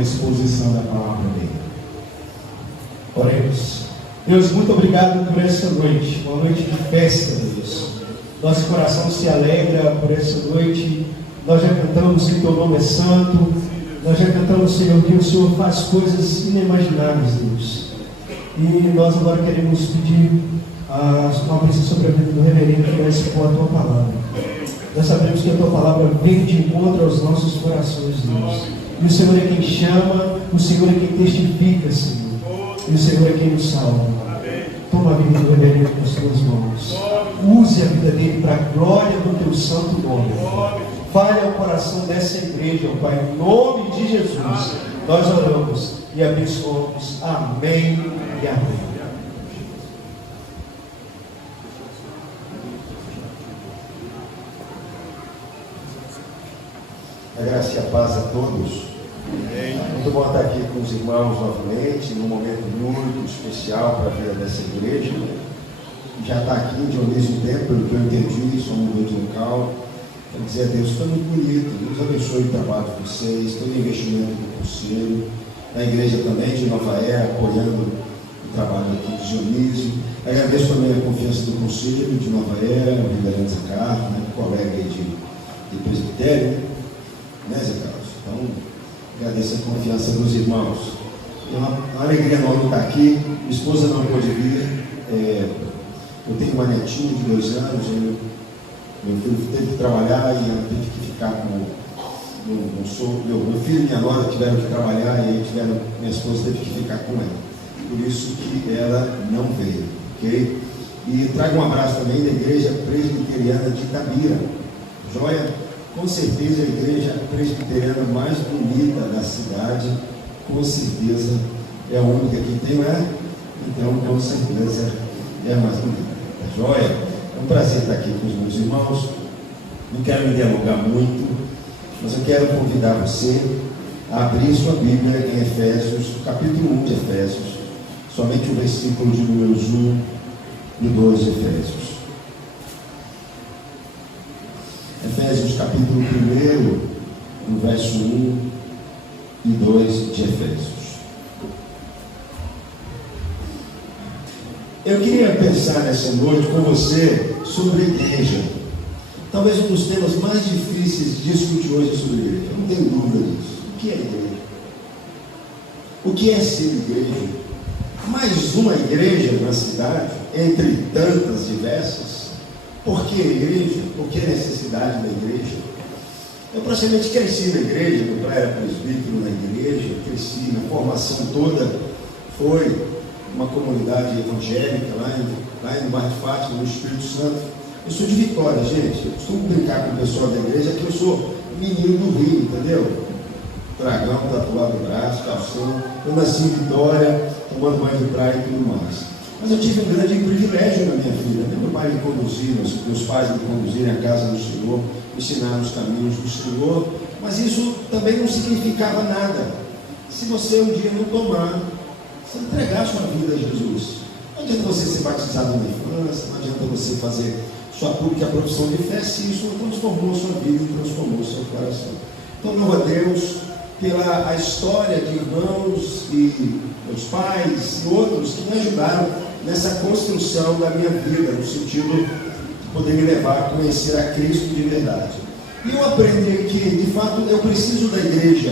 da exposição da palavra dele. Oremos. Deus, muito obrigado por essa noite, uma noite de festa, Deus. Nosso coração se alegra por essa noite. Nós já cantamos que teu nome é santo. Nós já cantamos, Senhor, que o Senhor faz coisas inimagináveis, Deus. E nós agora queremos pedir uma bênção sobre a vida do reverendo que vai expor a tua palavra. Nós sabemos que a tua palavra vem de encontro aos nossos corações, Deus. E o Senhor é quem chama, o Senhor é quem testifica, Senhor. E o Senhor é quem nos salva. Toma a vida do reverendo com as tuas mãos. Use a vida dele para a glória do teu santo nome. Fale ao coração dessa igreja, Pai, em nome de Jesus. Nós oramos e abençoamos. Amém e amém. A graça e a paz a todos. Muito bom estar aqui com os irmãos novamente, num momento muito especial para a vida dessa igreja. Já está aqui de mesmo tempo, pelo que eu entendi, só mudou de local. Quero dizer a Deus, foi muito bonito. Deus abençoe o trabalho de vocês, todo o investimento do conselho, da igreja também de Nova Era, apoiando o trabalho aqui de Dionísio. Agradeço também a confiança do conselho de Nova Era, o reverendo Zé Carlos, colega aí de presbitério, né, Zé Carlos? Então, agradeço a confiança dos irmãos. É uma alegria enorme estar aqui. Minha esposa não pôde vir. Eu tenho uma netinha de 2 anos. Meu filho teve que trabalhar e ela teve que ficar com meu filho e minha nora tiveram que trabalhar e aí minha esposa teve que ficar com ela. Por isso que ela não veio, ok? E trago um abraço também da igreja presbiteriana de Itabira. Joia? Com certeza a igreja presbiteriana mais bonita da cidade, com certeza é a única que tem, não é? Então, com certeza é a mais bonita. Joia? É um prazer estar aqui com os meus irmãos. Não quero me delongar muito, mas eu quero convidar você a abrir sua Bíblia em Efésios, capítulo 1 de Efésios, somente o versículo de números 1 e 2 de Efésios. Efésios capítulo 1, no verso 1 e 2 de Efésios. Eu queria pensar nessa noite com você sobre a igreja. Talvez um dos temas mais difíceis de discutir hoje sobre a igreja. Eu não tenho dúvida disso. O que é igreja? O que é ser igreja? Mais uma igreja na cidade, entre tantas diversas. Por que igreja? Por que a necessidade da igreja? Eu praticamente cresci na igreja, meu pai era presbítero na igreja, cresci na formação toda, foi uma comunidade evangélica lá no bairro de Fátima, no Espírito Santo. Eu sou de Vitória, gente. Eu costumo brincar com o pessoal da igreja que eu sou menino do Rio, entendeu? Dragão tatuado no braço, calção. Eu nasci em Vitória, tomando banho de praia e tudo mais. Mas eu tive um grande privilégio na minha vida. Meu pai me conduziu, meus pais me conduziram à casa do Senhor, me ensinaram os caminhos do Senhor, mas isso também não significava nada. Se você um dia não tomar, se entregar sua vida a Jesus. Não adianta você ser batizado na infância, não adianta você fazer sua pública profissão de fé, se isso não transformou sua vida e transformou seu coração. Então, louvo a Deus pela a história de irmãos e meus pais e outros que me ajudaram nessa construção da minha vida, no sentido de poder me levar a conhecer a Cristo de verdade. E eu aprendi que, de fato, eu preciso da igreja.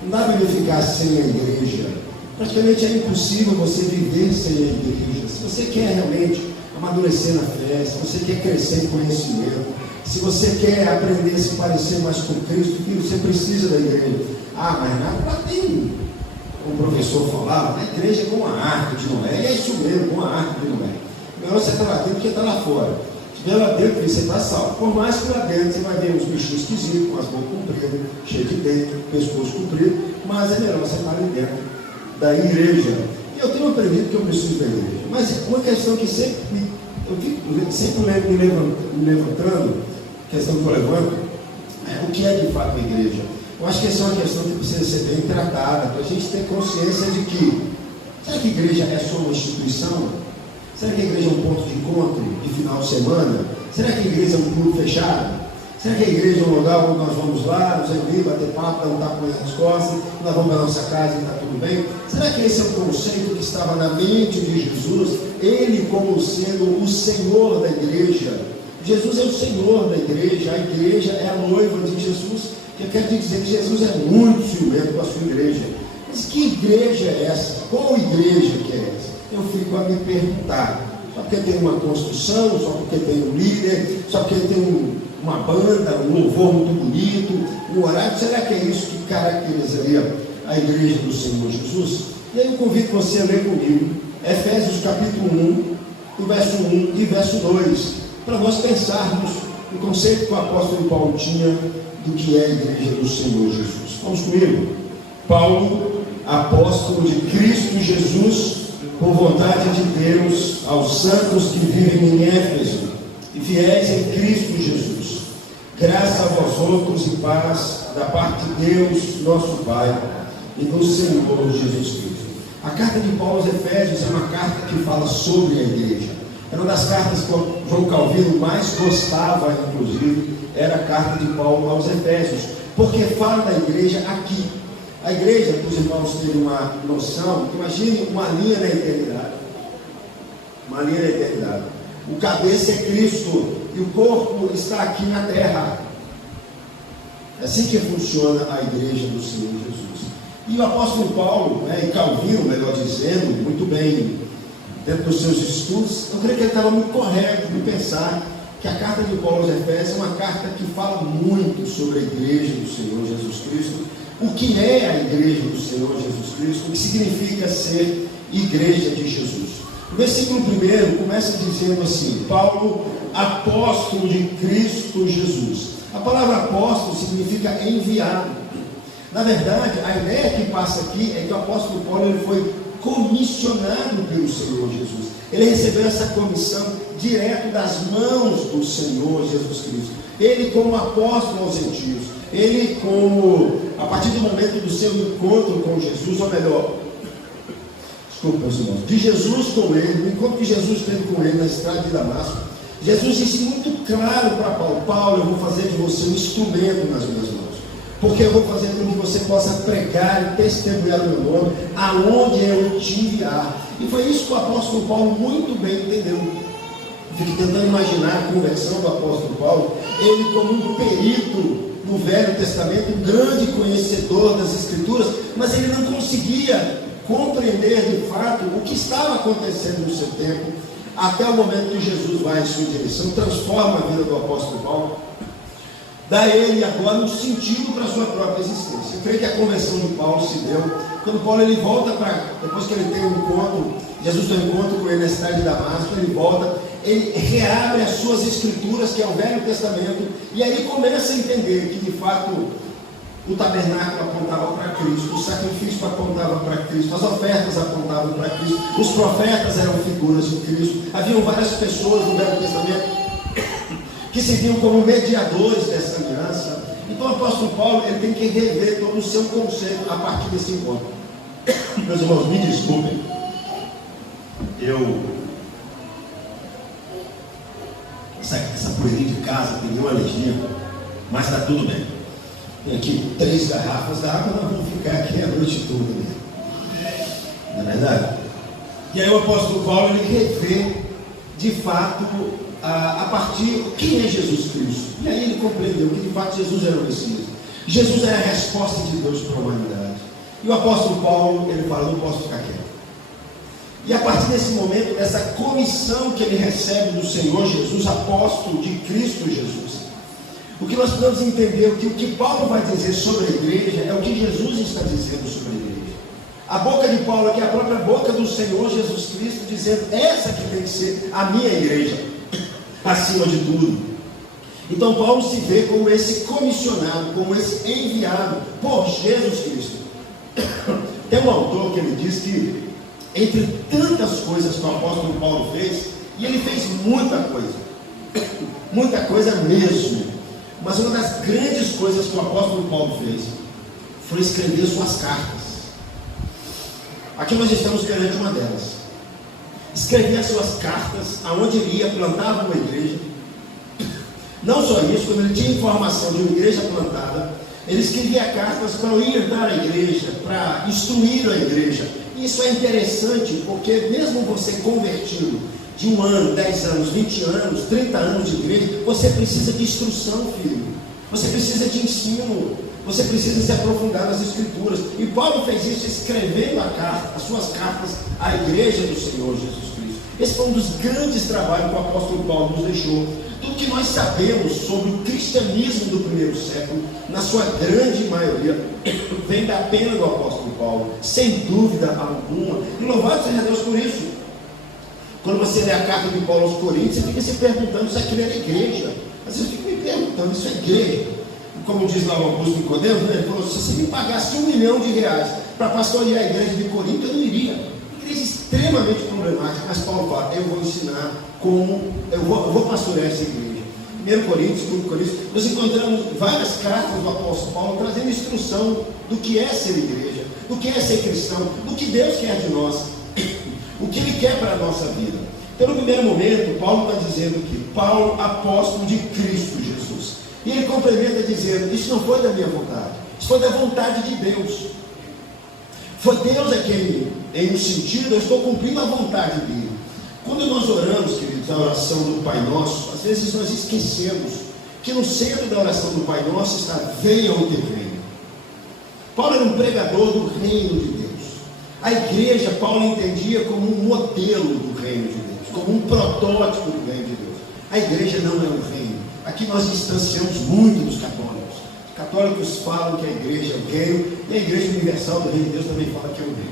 Não dá para eu ficar sem a igreja. Praticamente é impossível você viver sem a igreja. Se você quer realmente amadurecer na fé, se você quer crescer em conhecimento, se você quer aprender a se parecer mais com Cristo, você precisa da igreja. Ah, mas nada tem. O professor falava, a igreja é como a arca de Noé. E é isso mesmo, como a arca de Noé. Melhor você está lá dentro do que está lá fora. Se estiver lá dentro, você está salvo. Por mais que lá dentro você vai ver uns bichinhos esquisitos, com as mãos compridas, cheios de dente, pescoço comprido, mas é melhor você estar ali dentro da igreja. E eu tenho aprendido que eu preciso da igreja. Mas uma questão que eu fico sempre me levantando, questão que eu levanto, é o que é de fato a igreja. Eu acho que essa é uma questão que precisa ser bem tratada, para a gente ter consciência de que, será que a igreja é só uma instituição? Será que a igreja é um ponto de encontro de final de semana? Será que a igreja é um clube fechado? Será que a igreja é um lugar onde nós vamos lá, nos reunir, bater papo, dar um tapa nas costas, nós vamos para a nossa casa e está tudo bem? Será que esse é o conceito que estava na mente de Jesus? Ele como sendo o Senhor da igreja. Jesus é o Senhor da igreja, a igreja é a noiva de Jesus. Eu quero dizer que Jesus é muito ciumento com a sua igreja. Mas que igreja é essa? Qual igreja que é essa? Eu fico a me perguntar. Só porque tem uma construção, só porque tem um líder, só porque tem uma banda, um louvor muito bonito, um horário, será que é isso que caracterizaria a igreja do Senhor Jesus? E aí eu convido você a ler comigo Efésios capítulo 1, do verso 1 e verso 2, para nós pensarmos no conceito que o apóstolo Paulo tinha do que é a igreja do Senhor Jesus. Vamos comigo? Paulo, apóstolo de Cristo Jesus, por vontade de Deus, aos santos que vivem em Éfeso e fiéis em Cristo Jesus, graça a vós outros e paz da parte de Deus, nosso Pai, e do Senhor Jesus Cristo. A carta de Paulo aos Efésios é uma carta que fala sobre a igreja. Era uma das cartas que João Calvino mais gostava, inclusive, era a carta de Paulo aos Efésios, porque fala da igreja aqui. A igreja, para os irmãos terem uma noção, imagine uma linha na eternidade. Uma linha na eternidade. O cabeça é Cristo e o corpo está aqui na terra. É assim que funciona a igreja do Senhor Jesus. E o apóstolo Paulo, e Calvino, melhor dizendo, muito bem, dentro dos seus estudos, eu creio que ele estava muito correto de pensar que a carta de Paulo aos Efésios é uma carta que fala muito sobre a igreja do Senhor Jesus Cristo, o que é a igreja do Senhor Jesus Cristo, o que significa ser igreja de Jesus. O versículo 1 começa dizendo assim: Paulo, apóstolo de Cristo Jesus. A palavra apóstolo significa enviado. Na verdade, a ideia que passa aqui é que o apóstolo Paulo ele foi comissionado pelo Senhor Jesus. Ele recebeu essa comissão direto das mãos do Senhor Jesus Cristo. Ele como apóstolo aos gentios, ele como, a partir do momento do seu encontro com Jesus, ou melhor, desculpa meus irmãos, de Jesus com ele, o encontro que Jesus teve com ele na estrada de Damasco, Jesus disse muito claro para Paulo: Paulo, eu vou fazer de você um instrumento nas minhas mãos, porque eu vou fazer com que você possa pregar e testemunhar o meu nome aonde eu te enviar. E foi isso que o apóstolo Paulo muito bem entendeu. Fique tentando imaginar a conversão do apóstolo Paulo, ele como um perito no Velho Testamento, um grande conhecedor das Escrituras, mas ele não conseguia compreender de fato o que estava acontecendo no seu tempo, até o momento que Jesus vai em sua direção, transforma a vida do apóstolo Paulo, dá a ele agora um sentido para a sua própria existência. Eu creio que a conversão de Paulo se deu quando Paulo ele volta para, depois que ele tem um encontro, Jesus tem um encontro com ele na estrada de Damasco, ele volta, ele reabre as suas escrituras, que é o Velho Testamento, e aí começa a entender que de fato o tabernáculo apontava para Cristo, o sacrifício apontava para Cristo, as ofertas apontavam para Cristo, os profetas eram figuras de Cristo. Haviam várias pessoas no Velho Testamento que se viam como mediadores dessa aliança. Então o apóstolo Paulo ele tem que rever todo o seu conceito a partir desse encontro. Meus irmãos, me desculpem, essa poeirinha de casa tem uma alergia, mas está tudo bem. Tem aqui 3 garrafas da água, nós vamos ficar aqui a noite toda, né? Não é verdade? E aí o apóstolo Paulo ele revê de fato a partir quem é Jesus Cristo. E aí ele compreendeu que de fato Jesus era o Messias. Jesus era a resposta de Deus para a humanidade. E o apóstolo Paulo ele fala: não posso ficar quieto. E a partir desse momento, dessa comissão que ele recebe do Senhor Jesus, apóstolo de Cristo Jesus, o que nós precisamos entender é que o que Paulo vai dizer sobre a igreja é o que Jesus está dizendo sobre a igreja. A boca de Paulo aqui é a própria boca do Senhor Jesus Cristo, dizendo: essa que tem que ser a minha igreja, acima de tudo. Então Paulo se vê como esse comissionado, como esse enviado por Jesus Cristo. Tem um autor que ele diz que entre tantas coisas que o apóstolo Paulo fez, e ele fez muita coisa mesmo, mas uma das grandes coisas que o apóstolo Paulo fez foi escrever suas cartas. Aqui nós estamos perante uma delas. Escrevia suas cartas, aonde ele ia, plantava uma igreja, Não só isso, quando ele tinha informação de uma igreja plantada, ele escrevia cartas para orientar a igreja, para instruir a igreja. Isso é interessante, porque mesmo você convertido de 1 ano, 10 anos, 20 anos, 30 anos de igreja, você precisa de instrução, filho. Você precisa de ensino. Você precisa se aprofundar nas Escrituras. E Paulo fez isso escrevendo as suas cartas à igreja do Senhor Jesus Cristo. Esse foi um dos grandes trabalhos que o apóstolo Paulo nos deixou. Tudo que nós sabemos sobre o cristianismo do primeiro século, na sua grande maioria, vem da pena do apóstolo Paulo, sem dúvida alguma. E louvado seja Deus por isso. Quando você lê a carta de Paulo aos Coríntios, você fica se perguntando se aquilo era igreja. Às vezes eu fico me perguntando, isso é igreja? Como diz lá o Augusto Nicodemos, né? Ele falou: se você me pagasse R$1 milhão para pastorear a igreja de Corinto, eu não iria. Igreja extremamente problemática, mas Paulo fala: eu vou ensinar como eu vou pastorear essa igreja. 1 Coríntios, 2 Coríntios, nós encontramos várias cartas do apóstolo Paulo trazendo instrução do que é ser igreja, do que é ser cristão, do que Deus quer de nós, o que Ele quer para a nossa vida. Então, no primeiro momento, Paulo está dizendo que Paulo, apóstolo de Cristo Jesus. E ele complementa dizendo: isso não foi da minha vontade, isso foi da vontade de Deus. Foi Deus quem, em um sentido, eu estou cumprindo a vontade dele. Quando nós oramos, queridos, a oração do Pai Nosso, às vezes nós esquecemos que no centro da oração do Pai Nosso está: venha o teu reino. Paulo era um pregador do reino de Deus. A igreja, Paulo entendia como um modelo do reino de Deus, como um protótipo do reino de Deus. A igreja não é um reino. Aqui nós distanciamos muito dos católicos. Os católicos falam que a igreja é o reino, e a igreja universal do reino de Deus também fala que é o reino.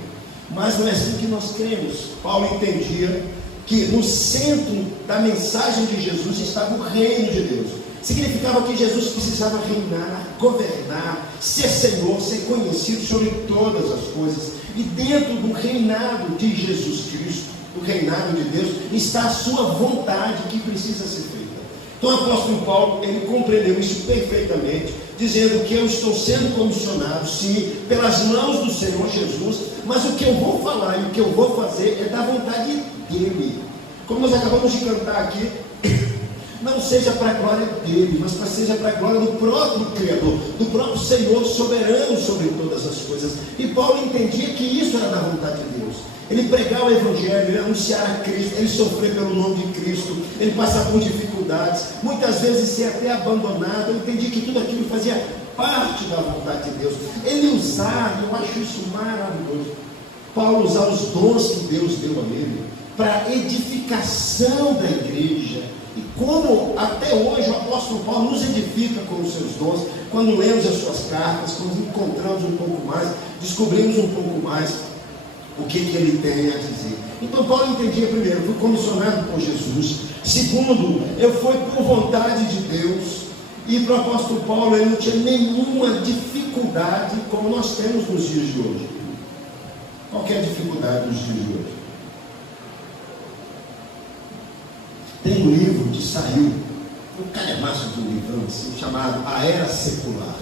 Mas não é assim que nós cremos. Paulo entendia que no centro da mensagem de Jesus estava o reino de Deus. Significava que Jesus precisava reinar, governar, ser Senhor, ser conhecido sobre todas as coisas. E dentro do reinado de Jesus Cristo, do reinado de Deus, está a sua vontade que precisa ser feita. Então o apóstolo Paulo, ele compreendeu isso perfeitamente, dizendo que eu estou sendo comissionado, sim, pelas mãos do Senhor Jesus, mas o que eu vou falar e o que eu vou fazer é da vontade dele. Como nós acabamos de cantar aqui, não seja para a glória dele, mas para seja para a glória do próprio Criador, do próprio Senhor soberano sobre todas as coisas. E Paulo entendia que isso era da vontade de Deus. Ele pregar o Evangelho, ele anunciar a Cristo, ele sofrer pelo nome de Cristo, ele passar por dificuldades, muitas vezes ser até abandonado. Eu entendi que tudo aquilo fazia parte da vontade de Deus. Ele usar, eu acho isso maravilhoso, Paulo usar os dons que Deus deu a ele para a edificação da igreja. E como até hoje o apóstolo Paulo nos edifica com os seus dons, quando lemos as suas cartas, quando encontramos um pouco mais, descobrimos um pouco mais o que ele tem a dizer. Então Paulo entendia: primeiro, eu fui comissionado por Jesus. Segundo, eu fui por vontade de Deus. E para o apóstolo Paulo, ele não tinha nenhuma dificuldade como nós temos nos dias de hoje. Qualquer dificuldade nos dias de hoje. Tem um livro que saiu, um calhamaço de um livrão assim, chamado A Era Secular,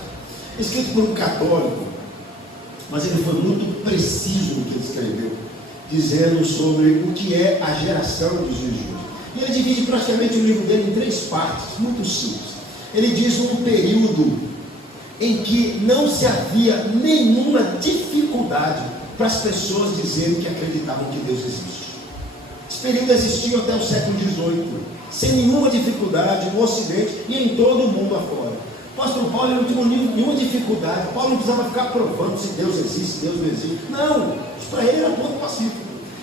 escrito por um católico, mas ele foi muito preciso no que ele escreveu, dizendo sobre o que é a geração dos dias de hoje. E ele divide praticamente o livro dele em 3 partes, muito simples. Ele diz um período em que não se havia nenhuma dificuldade para as pessoas dizerem que acreditavam que Deus existe. Esse período existiu até o século XVIII, sem nenhuma dificuldade no Ocidente e em todo o mundo afora. O apóstolo Paulo não tinha nenhuma dificuldade. Paulo não precisava ficar provando se Deus existe, se Deus não existe. Não, isso para ele era ponto pacífico.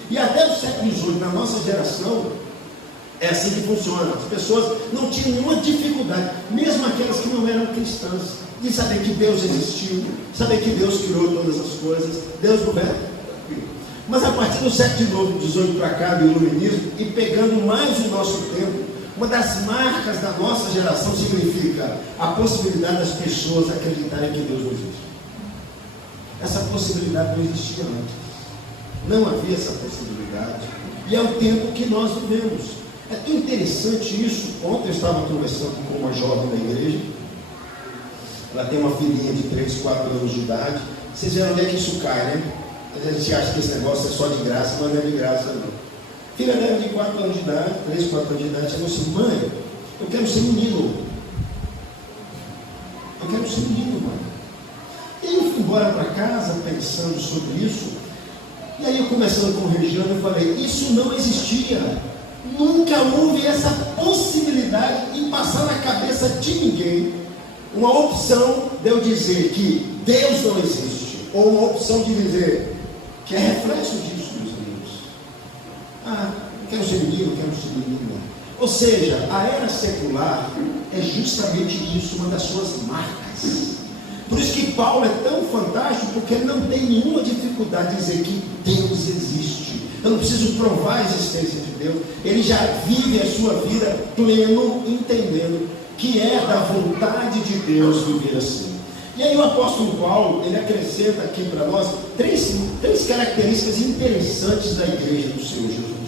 E até o século XVIII, na nossa geração, é assim que funciona. As pessoas não tinham nenhuma dificuldade, mesmo aquelas que não eram cristãs, de saber que Deus existiu, saber que Deus criou todas as coisas, Deus governa. Mas a partir do século XVIII para cá, do iluminismo, e pegando mais o nosso tempo, uma das marcas da nossa geração significa a possibilidade das pessoas acreditarem que Deus não existe. Essa possibilidade não existia antes. Não havia essa possibilidade. E é o tempo que nós vivemos. É tão interessante isso. Ontem eu estava conversando com uma jovem da igreja. Ela tem uma filhinha de 3, 4 anos de idade. Vocês viram onde é que isso cai, né? A gente acha que esse negócio é só de graça, mas não é de graça não. Filha dela de 4 anos de idade, 3, 4 anos de idade, chegou assim: mãe, eu quero ser menino. Eu quero ser lindo, mãe. E eu fui embora para casa pensando sobre isso. E aí eu conversando com o Regiano, eu falei, isso não existia. Nunca houve essa possibilidade em passar na cabeça de ninguém uma opção de eu dizer que Deus não existe, ou uma opção de dizer que é reflexo disso, meus amigos. Eu quero ser menino, eu quero ser menina. Ou seja, a era secular é justamente isso, uma das suas marcas. Por isso que Paulo é tão fantástico, porque ele não tem nenhuma dificuldade de dizer que Deus existe. Eu não preciso provar a existência de Deus. Ele já vive a sua vida pleno, entendendo que é da vontade de Deus viver assim. E aí o apóstolo Paulo, ele acrescenta aqui para nós três características interessantes da igreja do Senhor Jesus.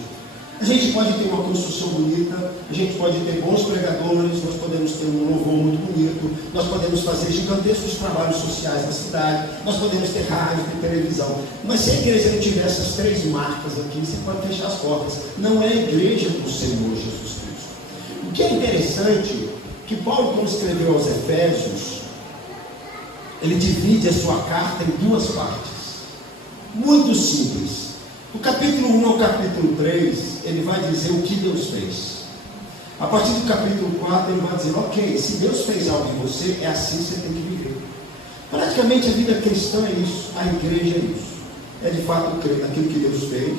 A gente pode ter uma construção bonita, a gente pode ter bons pregadores, nós podemos ter um louvor muito bonito, nós podemos fazer gigantescos trabalhos sociais na cidade, nós podemos ter rádio e televisão. Mas se a igreja não tiver essas três marcas aqui, você pode fechar as portas. Não é a igreja do Senhor Jesus Cristo. O que é interessante, que Paulo, quando escreveu aos Efésios, ele divide a sua carta em duas partes, muito simples. Do capítulo 1 ao capítulo 3, ele vai dizer o que Deus fez. A partir do capítulo 4, ele vai dizer, ok, se Deus fez algo em você, é assim que você tem que viver. Praticamente a vida cristã é isso, a igreja é isso. É de fato crer naquilo que Deus fez,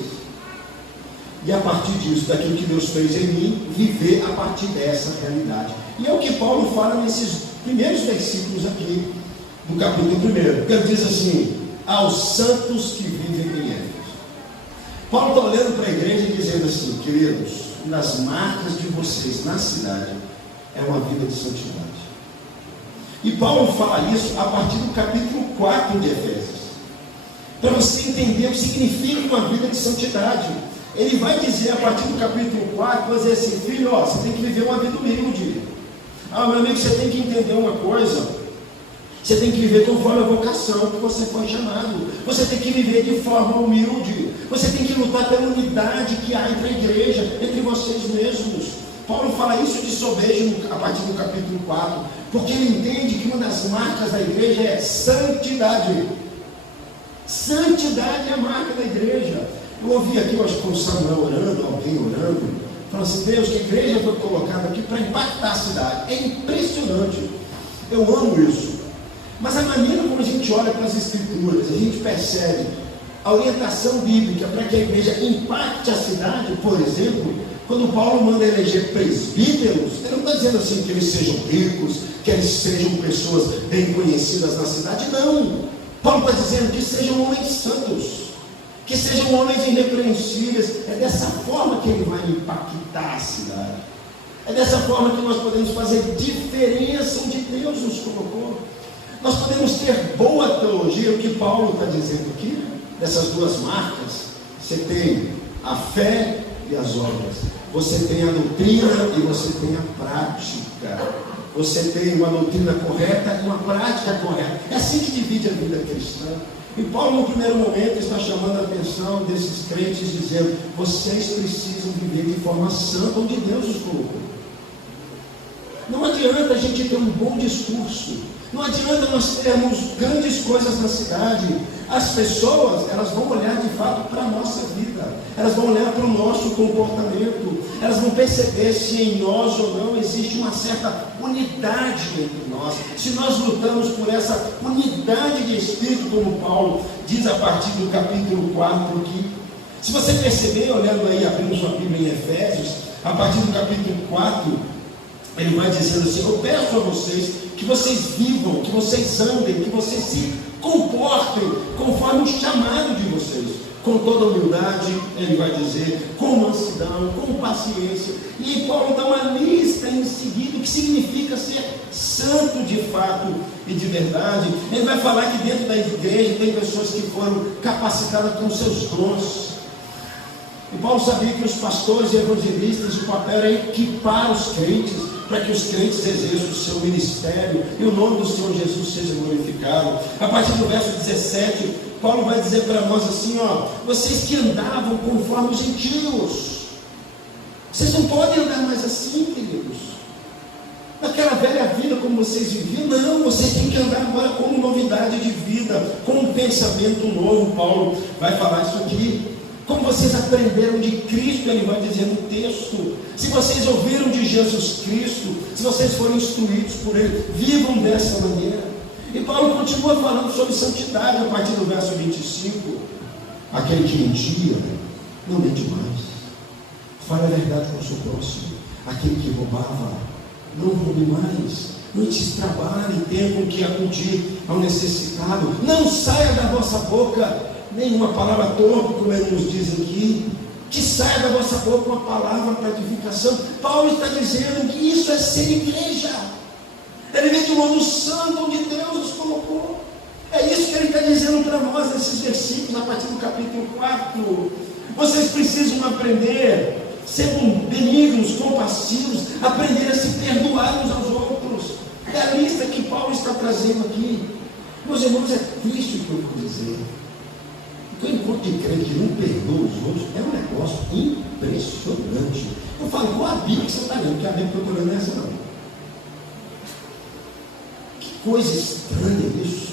e a partir disso, daquilo que Deus fez em mim, viver a partir dessa realidade. E é o que Paulo fala nesses primeiros versículos aqui, do capítulo 1, que ele diz assim, aos santos que vivem em Éfeso. Paulo está olhando para a igreja e dizendo assim, queridos, uma das marcas de vocês na cidade é uma vida de santidade. E Paulo fala isso a partir do capítulo 4 de Efésios, para você entender o que significa uma vida de santidade. Ele vai dizer a partir do capítulo 4, vai dizer assim, filho, você tem que viver uma vida humilde. Meu amigo, você tem que entender uma coisa. Você tem que viver conforme a vocação que você foi chamado. Você tem que viver de forma humilde. Você tem que lutar pela unidade que há entre a igreja, entre vocês mesmos. Paulo fala isso de sobejo a partir do capítulo 4, porque ele entende que uma das marcas da igreja é santidade. Santidade é a marca da igreja. Eu ouvi aqui, eu acho que foi o Samuel orando, alguém orando, falando assim, Deus, que a igreja foi colocada aqui para impactar a cidade. É impressionante. Eu amo isso. Mas a maneira como a gente olha para as Escrituras, a gente percebe a orientação bíblica para que a igreja impacte a cidade, por exemplo, quando Paulo manda eleger presbíteros, ele não está dizendo assim que eles sejam ricos, que eles sejam pessoas bem conhecidas na cidade, não. Paulo está dizendo que sejam homens santos, que sejam homens irrepreensíveis. É dessa forma que ele vai impactar a cidade. É dessa forma que nós podemos fazer diferença onde Deus nos colocou. Nós podemos ter boa teologia, o que Paulo está dizendo aqui, dessas duas marcas. Você tem a fé e as obras. Você tem a doutrina e você tem a prática. Você tem uma doutrina correta e uma prática correta. É assim que divide a vida cristã. E Paulo, no primeiro momento, está chamando a atenção desses crentes, dizendo, vocês precisam viver de forma santa onde Deus os colocou. Não adianta a gente ter um bom discurso. Não adianta nós termos grandes coisas na cidade. As pessoas, elas vão olhar de fato para a nossa vida. Elas vão olhar para o nosso comportamento. Elas vão perceber se em nós ou não existe uma certa unidade entre nós. Se nós lutamos por essa unidade de espírito, como Paulo diz a partir do capítulo 4 aqui. Se você perceber, olhando aí, abrindo sua Bíblia em Efésios, a partir do capítulo 4, ele vai dizendo assim, eu peço a vocês que vocês vivam, que vocês andem, que vocês se comportem conforme o chamado de vocês, com toda humildade, ele vai dizer, com mansidão, com paciência. E Paulo dá uma lista em seguida, o que significa ser santo de fato e de verdade. Ele vai falar que dentro da igreja tem pessoas que foram capacitadas com seus dons. E Paulo sabia que os pastores e evangelistas, o papel era equipar os crentes, para que os crentes exerçam o seu ministério e o nome do Senhor Jesus seja glorificado. A partir do verso 17, Paulo vai dizer para nós assim, vocês que andavam conforme os gentios, vocês não podem andar mais assim, queridos. Naquela velha vida, como vocês viviam. Não, vocês têm que andar agora com novidade de vida, com um pensamento novo. Paulo vai falar isso aqui. Como vocês aprenderam de Cristo, ele vai dizer no texto. Se vocês ouviram de Jesus Cristo, se vocês foram instruídos por Ele, vivam dessa maneira. E Paulo continua falando sobre santidade a partir do verso 25. Aquele que mentia, não mente mais. Fale a verdade com o seu próximo. Aquele que roubava, não roube mais. Antes trabalhe, tenha com que acudir ao necessitado. Não saia da vossa boca nenhuma palavra torpe, como ele nos diz aqui. Que saia da vossa boca uma palavra para edificação. Paulo está dizendo que isso é ser igreja. Ele vem de um mundo santo onde Deus nos colocou. É isso que ele está dizendo para nós nesses versículos, a partir do capítulo 4. Vocês precisam aprender a ser benignos, compassivos, aprender a se perdoar uns aos outros. É a lista que Paulo está trazendo aqui. Meus irmãos, é triste o que eu vou dizer. O encontro de crente que não perdoa os outros é um negócio impressionante. Eu falo, qual a Bíblia que você está lendo? Porque a Bíblia que eu estou lendo é essa não. Que coisa estranha isso.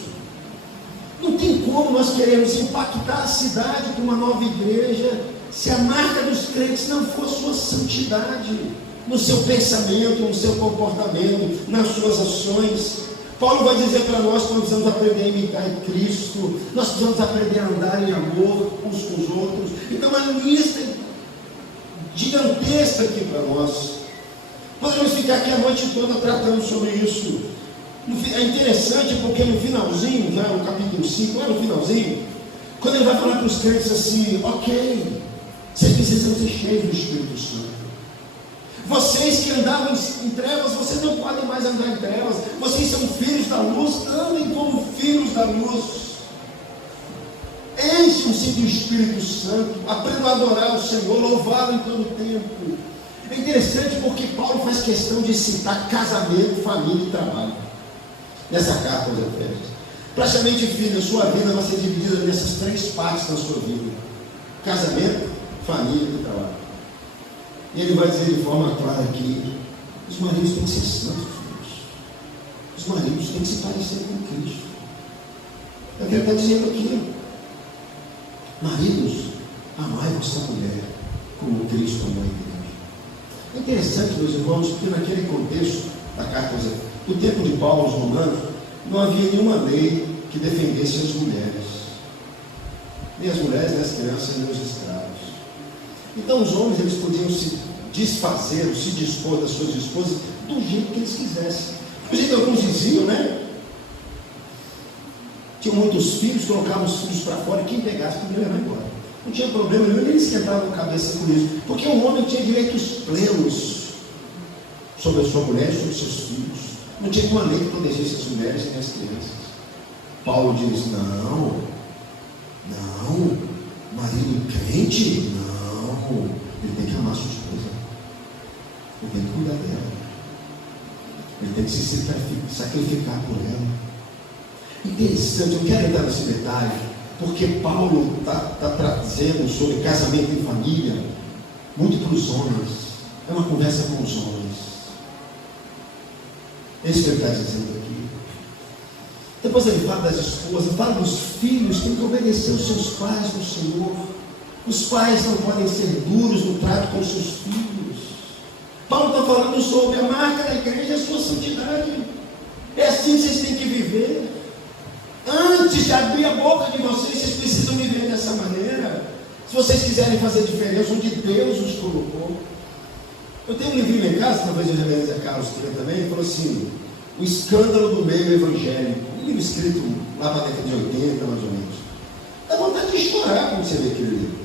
Não tem como nós queremos impactar a cidade com uma nova igreja se a marca dos crentes não for sua santidade, no seu pensamento, no seu comportamento, nas suas ações. Paulo vai dizer para nós que nós precisamos aprender a imitar Cristo, nós precisamos aprender a andar em amor uns com os outros. Então, uma lista gigantesca aqui para nós. Podemos ficar aqui a noite toda tratando sobre isso. É interessante porque no finalzinho, já no capítulo 5, lá no finalzinho, quando ele vai falar para os crentes assim: ok, vocês precisam ser cheios do Espírito Santo. Vocês que andavam em trevas, vocês não podem mais andar em trevas. Vocês são filhos da luz, andem como filhos da luz. Enchem-se do Espírito Santo, aprendam a adorar o Senhor, louvá-lo em todo o tempo. É interessante porque Paulo faz questão de citar casamento, família e trabalho nessa carta aos Efésios. Praticamente, filho, a sua vida vai ser dividida nessas três partes da sua vida: casamento, família e trabalho. E ele vai dizer de forma clara que os maridos têm que ser santos, filhos. Os maridos têm que se parecer com Cristo. É o que ele está dizendo aqui. Maridos, amai vossa mulher como Cristo amou a igreja. É interessante, meus irmãos, que naquele contexto da carta do tempo de Paulo aos Romanos, não havia nenhuma lei que defendesse as mulheres. Nem as mulheres, nem as crianças, nem os escravos. Então os homens, eles podiam se desfazer, se dispor das suas esposas do jeito que eles quisessem. Inclusive alguns diziam, né? Tinham muitos filhos, colocavam os filhos para fora e quem pegasse podia levar embora. Não tinha problema nenhum, nem esquentavam a cabeça com isso. Porque o homem tinha direitos plenos sobre a sua mulher e sobre os seus filhos. Não tinha nenhuma lei que protegesse as mulheres e as crianças. Paulo diz: não, marido crente, não, ele tem que amar sua esposa, ele tem que cuidar dela, ele tem que se sacrificar por ela. Interessante, eu quero entrar nesse detalhe, porque Paulo está trazendo sobre casamento e família muito para os homens. É uma conversa com os homens. É isso que ele está dizendo aqui. Depois ele fala das esposas, fala dos filhos, tem que obedecer os seus pais no Senhor. Os pais não podem ser duros no trato com os seus filhos. Paulo está falando sobre a marca da igreja, a sua santidade. É assim que vocês têm que viver. Antes de abrir a boca de vocês, vocês precisam viver dessa maneira. Se vocês quiserem fazer diferença, onde Deus os colocou. Eu tenho um livrinho lá em casa, talvez eu já leia a Carlos também, ele falou assim: o escândalo do meio evangélico. Um livro escrito lá para a década de 80, mais ou menos. Dá vontade de chorar quando você vê aquele livro.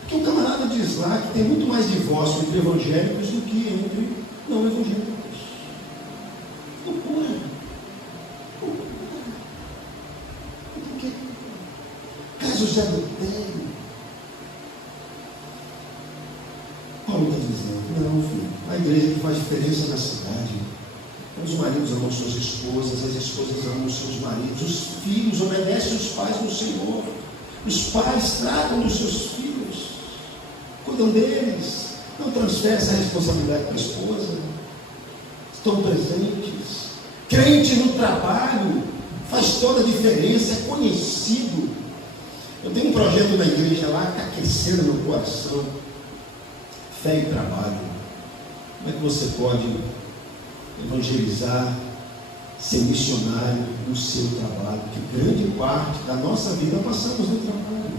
Porque o camarada diz lá que tem muito mais divórcio entre evangélicos do que entre não evangélicos. Loucura. Por quê? Casos de adultério. Paulo está dizendo: não, filho, a igreja que faz diferença na cidade. Os maridos amam suas esposas, as esposas amam seus maridos, os filhos obedecem os pais no Senhor, os pais tratam dos seus filhos, cuidam deles, não transferem essa responsabilidade para a esposa, estão presentes. Crente no trabalho faz toda a diferença, é conhecido. Eu tenho um projeto na igreja lá que está aquecendo meu coração. Fé e trabalho. Como é que você pode evangelizar, ser missionário no seu trabalho? Que grande parte da nossa vida passamos no trabalho.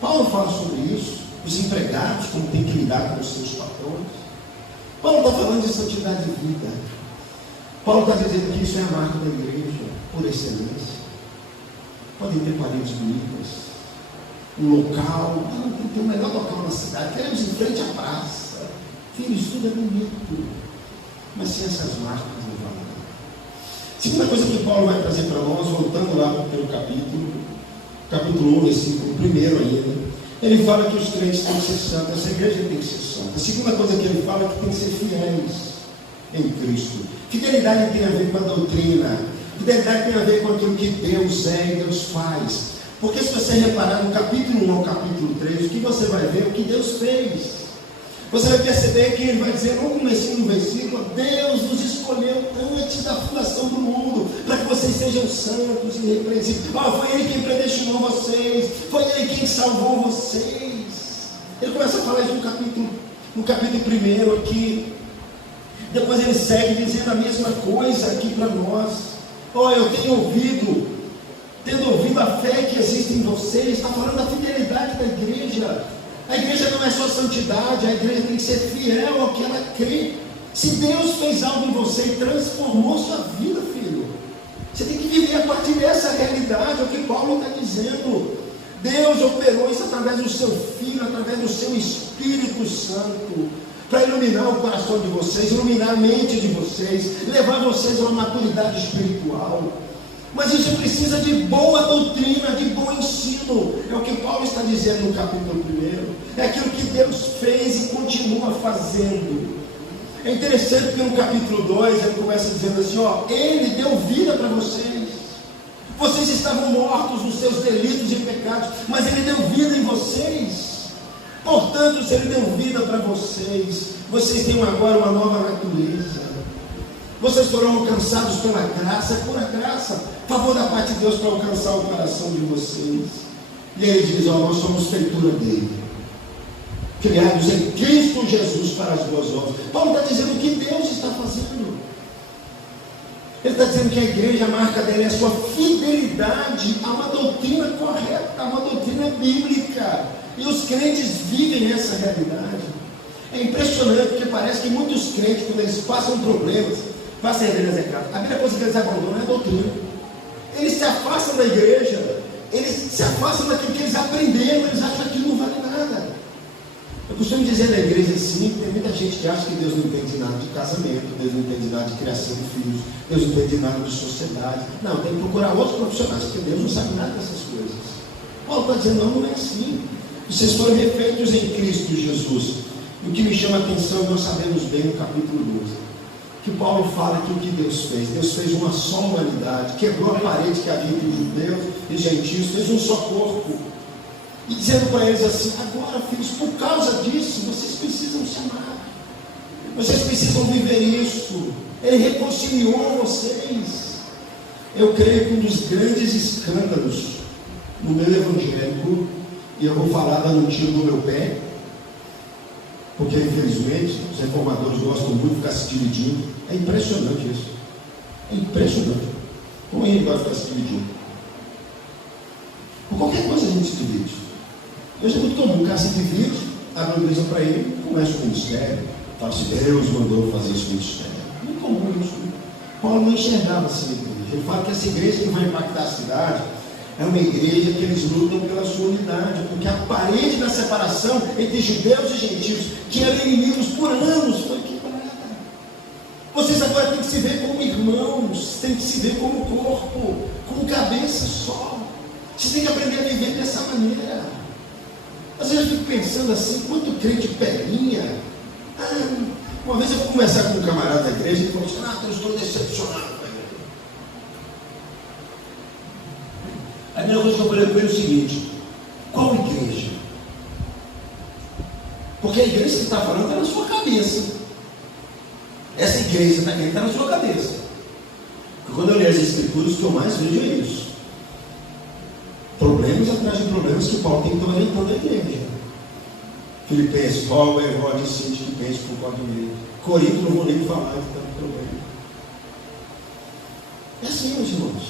Paulo fala sobre isso. Os empregados, como tem que lidar com os seus patrões. Paulo está falando de santidade de vida. Paulo está dizendo que isso é a marca da igreja, por excelência. Podem ter paredes bonitas, um local, tem que ter o melhor local na cidade, queremos em frente à praça. Filho, isso tudo é bonito, mas sem essas marcas não vale nada. Segunda coisa que Paulo vai trazer para nós, voltando lá para o capítulo 1, versículo 1 ainda, ele fala que os crentes têm que ser santos, essa igreja tem que ser santa. A segunda coisa que ele fala é que tem que ser fiéis em Cristo. Fidelidade tem a ver com a doutrina, fidelidade tem a ver com aquilo que Deus é e Deus faz. Porque se você reparar no capítulo 1 ao capítulo 3, o que você vai ver é o que Deus fez. Você vai perceber que ele vai dizer logo no comecinho do versículo: Deus nos escolheu antes da fundação do mundo, para que vocês sejam santos e irrepreensíveis. Foi Ele quem predestinou vocês, foi Ele quem salvou vocês. Ele começa a falar isso no capítulo 1 aqui. Depois ele segue dizendo a mesma coisa aqui para nós. Eu tendo ouvido a fé que existe em vocês. Está falando da fidelidade da igreja. A igreja não é só santidade, a igreja tem que ser fiel ao que ela crê. Se Deus fez algo em você e transformou sua vida, filho, você tem que viver a partir dessa realidade, é o que Paulo está dizendo. Deus operou isso através do seu Filho, através do seu Espírito Santo, para iluminar o coração de vocês, iluminar a mente de vocês, levar vocês a uma maturidade espiritual. Mas isso precisa de boa doutrina, de bom ensino. É o que Paulo está dizendo no capítulo 1. É aquilo que Deus fez e continua fazendo. É interessante que no capítulo 2 ele começa dizendo assim: Ele deu vida para vocês. Vocês estavam mortos nos seus delitos e pecados, mas Ele deu vida em vocês. Portanto, se Ele deu vida para vocês, vocês têm agora uma nova natureza. Vocês foram alcançados pela graça, é pura graça, favor da parte de Deus para alcançar o coração de vocês. E ele diz: nós somos feitura dele, criados em Cristo Jesus para as boas obras. Paulo está dizendo o que Deus está fazendo. Ele está dizendo que a igreja, a marca dela é a sua fidelidade a uma doutrina correta, a uma doutrina bíblica. E os crentes vivem essa realidade. É impressionante, porque parece que muitos crentes, quando eles passam problemas, passam a igreja errada, a primeira coisa que eles abandonam é a doutrina. Eles se afastam da igreja, eles se afastam daquilo que eles aprenderam, eles acham que aquilo não vale nada. Eu costumo dizer na igreja assim: tem muita gente que acha que Deus não entende nada de casamento, Deus não entende nada de criação de filhos, Deus não entende nada de sociedade. Não, tem que procurar outros profissionais, porque Deus não sabe nada dessas coisas. Paulo está dizendo: não é assim. Vocês foram refeitos em Cristo Jesus. E o que me chama a atenção, nós sabemos bem no capítulo 12, que Paulo fala que o que Deus fez uma só humanidade, quebrou a parede que havia entre os judeus e gentios, fez um só corpo, e dizendo para eles assim: agora, filhos, por causa disso, vocês precisam se amar, vocês precisam viver isso. Ele reconciliou vocês. Eu creio que um dos grandes escândalos no meu evangélico, e eu vou falar dando um tiro no meu pé, porque infelizmente os reformadores gostam muito de ficar se dividindo. É impressionante isso. É impressionante. Como ele vai ficar se dividindo? Por qualquer coisa a gente se divide. Hoje é muito comum, o cara se divide, abre uma igreja para ele, começa o ministério, fala assim: Deus mandou fazer esse ministério. Muito comum isso. Paulo não enxergava assim a igreja. Ele fala que essa igreja que vai impactar a cidade é uma igreja que eles lutam pela sua unidade, porque a parede da separação entre judeus e gentios, que eram inimigos por anos, foi quebrada. Vocês agora têm que se ver como irmãos, têm que se ver como corpo, como cabeça só. Vocês têm que aprender a viver dessa maneira. Às vezes eu fico pensando assim: quanto crente pelinha. Uma vez eu fui conversar com um camarada da igreja e ele falou assim: eu estou decepcionado. A primeira coisa que eu falei para ele é o seguinte: qual igreja? Porque a igreja que você está falando está na sua cabeça. Essa igreja está na sua cabeça. Quando eu leio as Escrituras, o que eu mais vejo é isso. Problemas atrás de problemas que Paulo tem que estar orientando a igreja. Filipenses, roga e roga de si, que pense por causa dele. Corinto, não vou nem falar que está no problema. É assim, meus irmãos.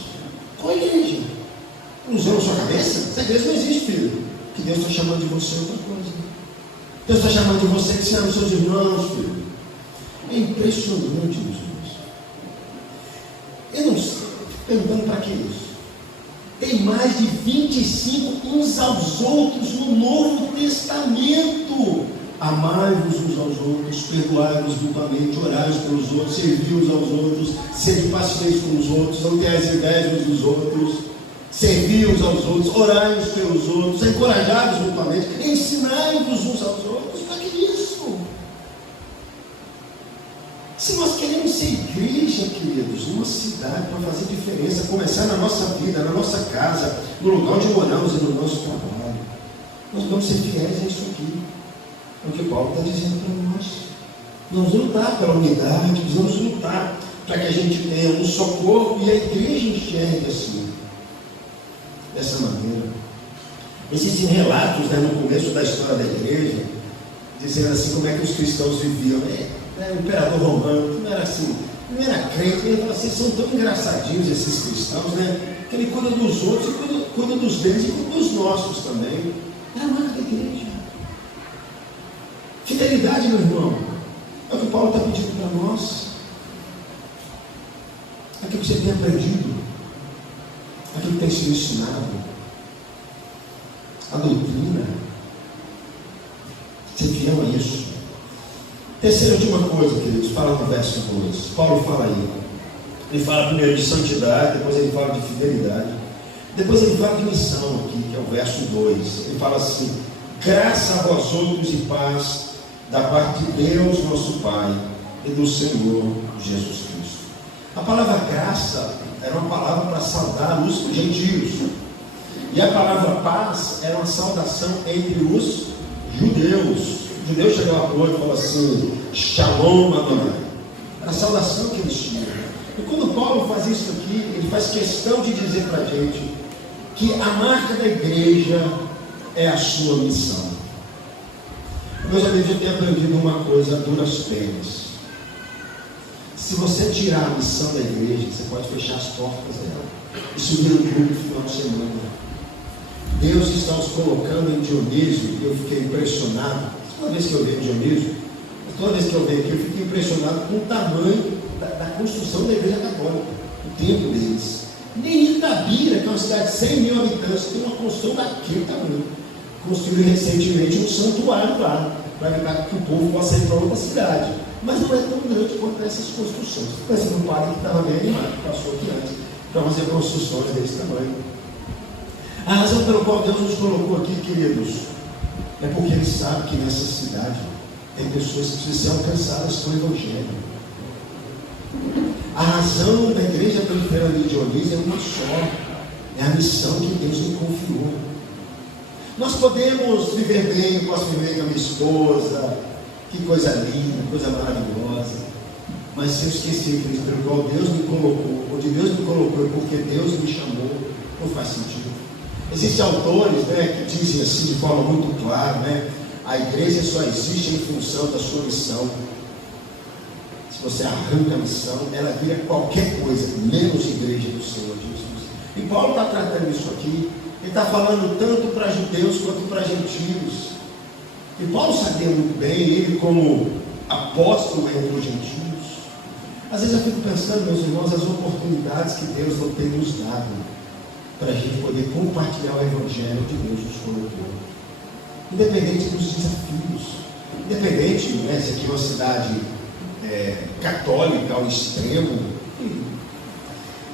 Qual a igreja? Usou na sua cabeça? Essa igreja não existe, filho. Que Deus está chamando de você outra coisa. Deus está chamando de você que serão os seus irmãos, filho. É impressionante, meus irmãos. Eu não sei, perguntando para que isso? Tem mais de 25 uns aos outros no Novo Testamento. Amai-vos uns aos outros, perdoai-vos mutuamente, orai-vos pelos outros, servi-vos aos outros, sede pacientes com os outros, não tenhais inveja uns dos outros, servi-vos aos outros, orai-vos pelos outros, encorajai-vos mutuamente, ensinai-vos uns aos outros. Para que isso? Se nós queremos ser igreja, queridos, numa cidade para fazer diferença, começar na nossa vida, na nossa casa, no lugar onde moramos e no nosso trabalho, nós vamos ser fiéis a isso aqui. É o que Paulo está dizendo para nós. Vamos lutar pela unidade, vamos lutar para que a gente tenha um só corpo e a igreja enxergue assim, dessa maneira. Existem relatos, né, no começo da história da igreja, dizendo assim como é que os cristãos viviam. O imperador romano não era assim, não era crente, ele falava assim, são tão engraçadinhos esses cristãos, né? Que ele cuida dos outros e cuida dos deles e cuida dos nossos também. Era a marca da igreja. Fidelidade, meu irmão, é o que Paulo está pedindo para nós. Aquilo que você tem aprendido, aquilo que tem sido ensinado, a doutrina, ser fiel a isso. Terceira e última coisa, queridos, fala no verso 2. Paulo fala aí. Ele fala primeiro de santidade, depois ele fala de fidelidade, depois ele fala de missão aqui, que é o verso 2. Ele fala assim: graça a vós outros e paz da parte de Deus, nosso Pai, e do Senhor Jesus Cristo. A palavra graça era uma palavra para saudar os gentios. E a palavra paz era uma saudação entre os judeus. O judeu chegava para o outro e falava assim: Shalom Adonai. Era a saudação que eles tinham. E quando Paulo faz isso aqui, ele faz questão de dizer para a gente que a marca da igreja é a sua missão. Meus amigos, eu tenho aprendido uma coisa a duras penas. Se você tirar a missão da igreja, você pode fechar as portas dela e subir no grupo no final de semana. Deus está nos colocando em Dionísio, e eu fiquei impressionado. Toda vez que eu vejo Dionísio, toda vez que eu venho aqui, eu fico impressionado com o tamanho da construção da igreja católica, o templo deles. Nem Itabira, que é uma cidade de 100 mil habitantes, tem uma construção daquele tamanho. Construíram recentemente um santuário lá, para evitar que o povo possa ir para outra cidade. Mas não é tão grande quanto essas construções. Parece um padre que estava bem animado, que passou aqui antes, para fazer construções desse tamanho. A razão pela qual Deus nos colocou aqui, queridos, é porque Ele sabe que nessa cidade tem pessoas que precisam ser alcançadas com o Evangelho. A razão da igreja presbiteriana de Dionísio é uma só: é a missão que Deus me confiou. Nós podemos viver bem, eu posso viver com a minha esposa, que coisa linda, coisa maravilhosa, mas se eu esquecer que pelo qual Deus me colocou, onde Deus me colocou é porque Deus me chamou, não faz sentido. Existem autores, né, que dizem assim de forma muito clara, né, a igreja só existe em função da sua missão. Se você arranca a missão, ela vira qualquer coisa, menos igreja do Senhor Jesus. E Paulo está tratando isso aqui. Ele está falando tanto para judeus quanto para gentios. E Paulo sabia muito bem, ele como apóstolo entre os gentios. Às vezes eu fico pensando, meus irmãos, as oportunidades que Deus não tem nos dado para a gente poder compartilhar o Evangelho de Deus nos colocou. Independente dos desafios. Independente, né, se aqui é uma cidade católica ao extremo.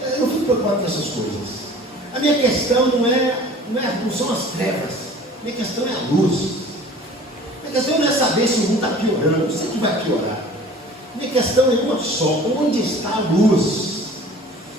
Eu não fico preocupado com essas coisas. A minha questão não são as trevas. A minha questão é a luz. A minha questão não é saber se o mundo está piorando. Eu sei que vai piorar. A minha questão é uma só: onde está a luz?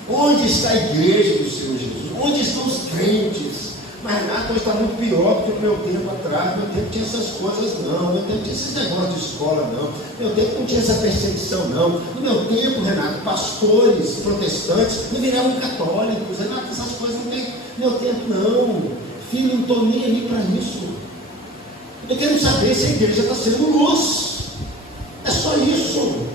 Onde está a igreja do Senhor Jesus? Onde estão os crentes? Mas Renato hoje está muito pior do que o meu tempo atrás. No meu tempo tinha essas coisas não, no meu tempo tinha esses negócios de escola não, no meu tempo não tinha essa perseguição não. No meu tempo, Renato, pastores protestantes não viravam católicos. Renato, essas coisas não tem no meu tempo não. Filho, não estou nem aí para isso. Eu quero saber se a igreja está sendo luz. É só isso.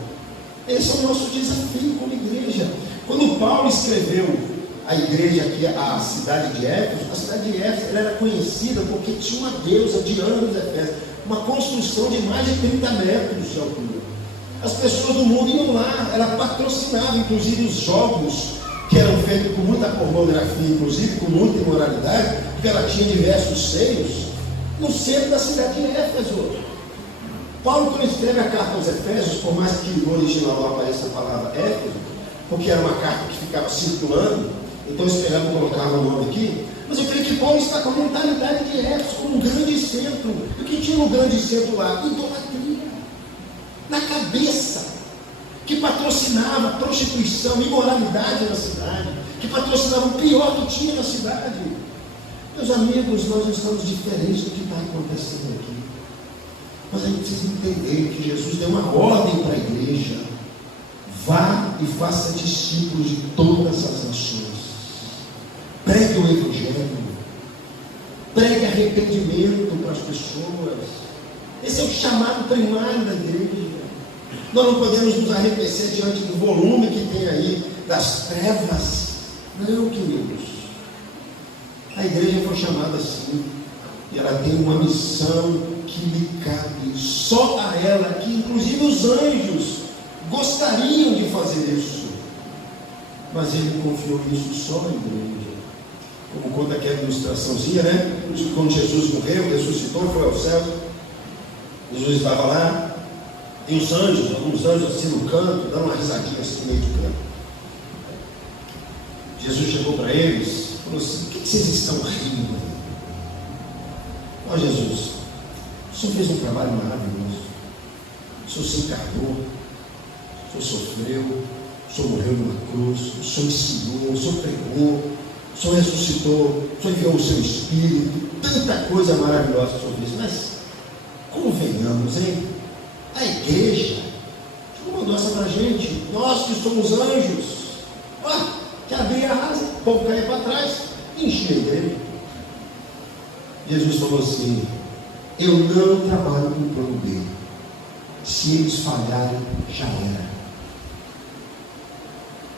Esse é o nosso desafio como igreja. Quando Paulo escreveu a igreja aqui, a cidade de Éfeso, a cidade de Éfeso ela era conhecida porque tinha uma deusa, Diana dos Efésios, uma construção de mais de 30 metros de altura. As pessoas do mundo iam lá, ela patrocinava inclusive os jogos que eram feitos com muita pornografia, inclusive com muita imoralidade, porque ela tinha diversos seios, no centro da cidade de Éfeso. Paulo, quando escreve a carta aos Efésios, por mais que no original não apareça a palavra Éfeso, porque era uma carta que ficava circulando, então esperando colocar o nome aqui, mas eu creio que Paulo está com a mentalidade de Éfeso como um grande centro. E o que tinha no grande centro lá? Idolatria. Na cabeça. Que patrocinava prostituição, imoralidade na cidade, que patrocinava o pior que tinha na cidade. Meus amigos, nós estamos diferentes do que está acontecendo aqui. Mas a gente precisa entender que Jesus deu uma ordem para a igreja: vá e faça discípulos de todas as nações. Pregue o Evangelho. Pregue arrependimento para as pessoas. Esse é o chamado primário da igreja. Nós não podemos nos arrepender diante do volume que tem aí das trevas. Não, queridos. A igreja foi chamada assim. E ela tem uma missão que lhe cabe só a ela, que inclusive os anjos gostariam de fazer isso. Mas ele confiou isso só na igreja. Como conta aquela ilustraçãozinha, né? Quando Jesus morreu, ressuscitou, foi ao céu. Jesus estava lá, e os anjos, alguns anjos assim no canto, dando uma risadinha assim no meio do canto. Jesus chegou para eles e falou assim: o que vocês estão rindo? Ó Jesus, o Senhor fez um trabalho maravilhoso. O Senhor se encarnou, o Senhor sofreu, o Senhor morreu numa cruz, o Senhor ensinou, o Senhor pregou, o Senhor ressuscitou, o Senhor enviou o seu Espírito, tanta coisa maravilhosa que o Senhor fez. Mas convenhamos, hein? A igreja não mandou essa para a gente. Nós que somos anjos, que abria a asa, o povo caía para trás, enchia a igreja. Jesus falou assim: eu não trabalho com o plano B. Se eles falharem, já era.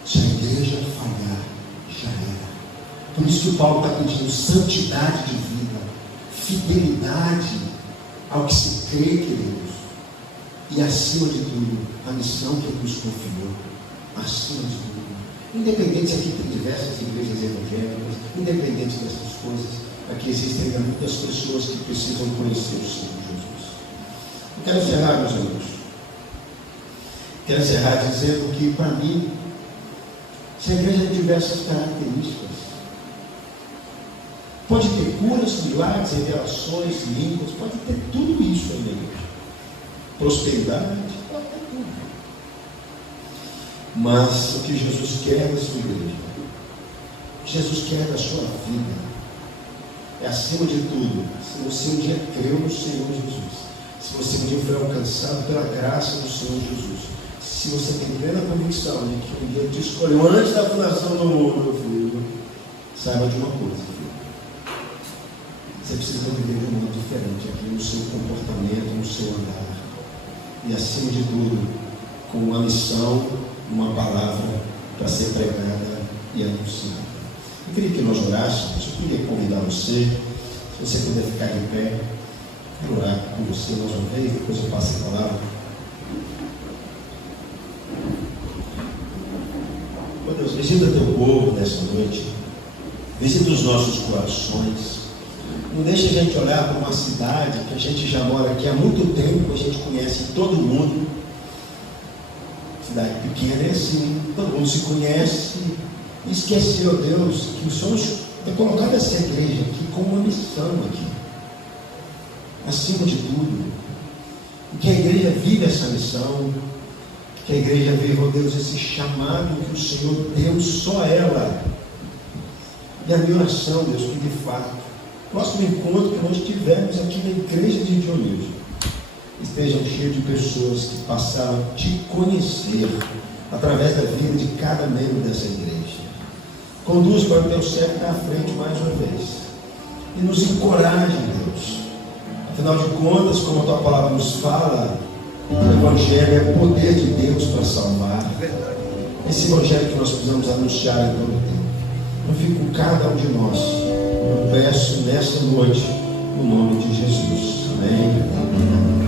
Se a igreja falhar, já era. Por isso que o Paulo está pedindo santidade de vida, fidelidade ao que se crê, queridos. E acima de tudo, a missão que ele nos confiou. Acima de tudo. Independente se aqui tem diversas igrejas evangélicas, independente dessas coisas, aqui existem muitas pessoas que precisam conhecer o Senhor Jesus. Eu quero encerrar, meus amigos. Quero encerrar dizendo que, para mim, se a igreja tem diversas características, pode ter curas, milagres, revelações, línguas, pode ter tudo isso aí na igreja. Prosperidade, pode ter tudo. Mas o que Jesus quer da sua igreja, o que Jesus quer da sua vida, é acima de tudo, se você um dia creu no Senhor Jesus, se você um dia foi alcançado pela graça do Senhor Jesus, se você tem plena convicção de que um dia te escolheu antes da fundação do mundo, meu filho, saiba de uma coisa, filho. Você precisa viver de um modo diferente aqui no seu comportamento, no seu andar. E acima de tudo, com uma missão, uma palavra para ser pregada e anunciada. Eu queria que nós orássemos. Eu queria convidar você, se você puder ficar em pé, quero orar com você mais uma vez, depois eu passo a palavra. Ó Deus, visita teu povo nessa noite, visita os nossos corações. Não deixe a gente olhar para uma cidade que a gente já mora aqui há muito tempo, a gente conhece todo mundo. Cidade pequena é assim, todo mundo se conhece. E esqueceu, Deus, que o Senhor tem colocado essa igreja aqui com uma missão aqui. Acima de tudo, que a igreja vive essa missão, que a igreja vive, ó Deus, esse chamado que o Senhor deu só a ela. E a minha oração, Deus, que de fato próximo encontro que nós tivermos aqui na igreja de Dionísio, estejam cheios de pessoas que passaram a te conhecer através da vida de cada membro dessa igreja. Conduz para o teu certo na frente mais uma vez. E nos encoraje, Deus. Afinal de contas, como a tua palavra nos fala, o Evangelho é o poder de Deus para salvar. Esse Evangelho que nós precisamos anunciar em todo o tempo. Eu fico com cada um de nós. Eu peço nessa noite, no nome de Jesus. Amém.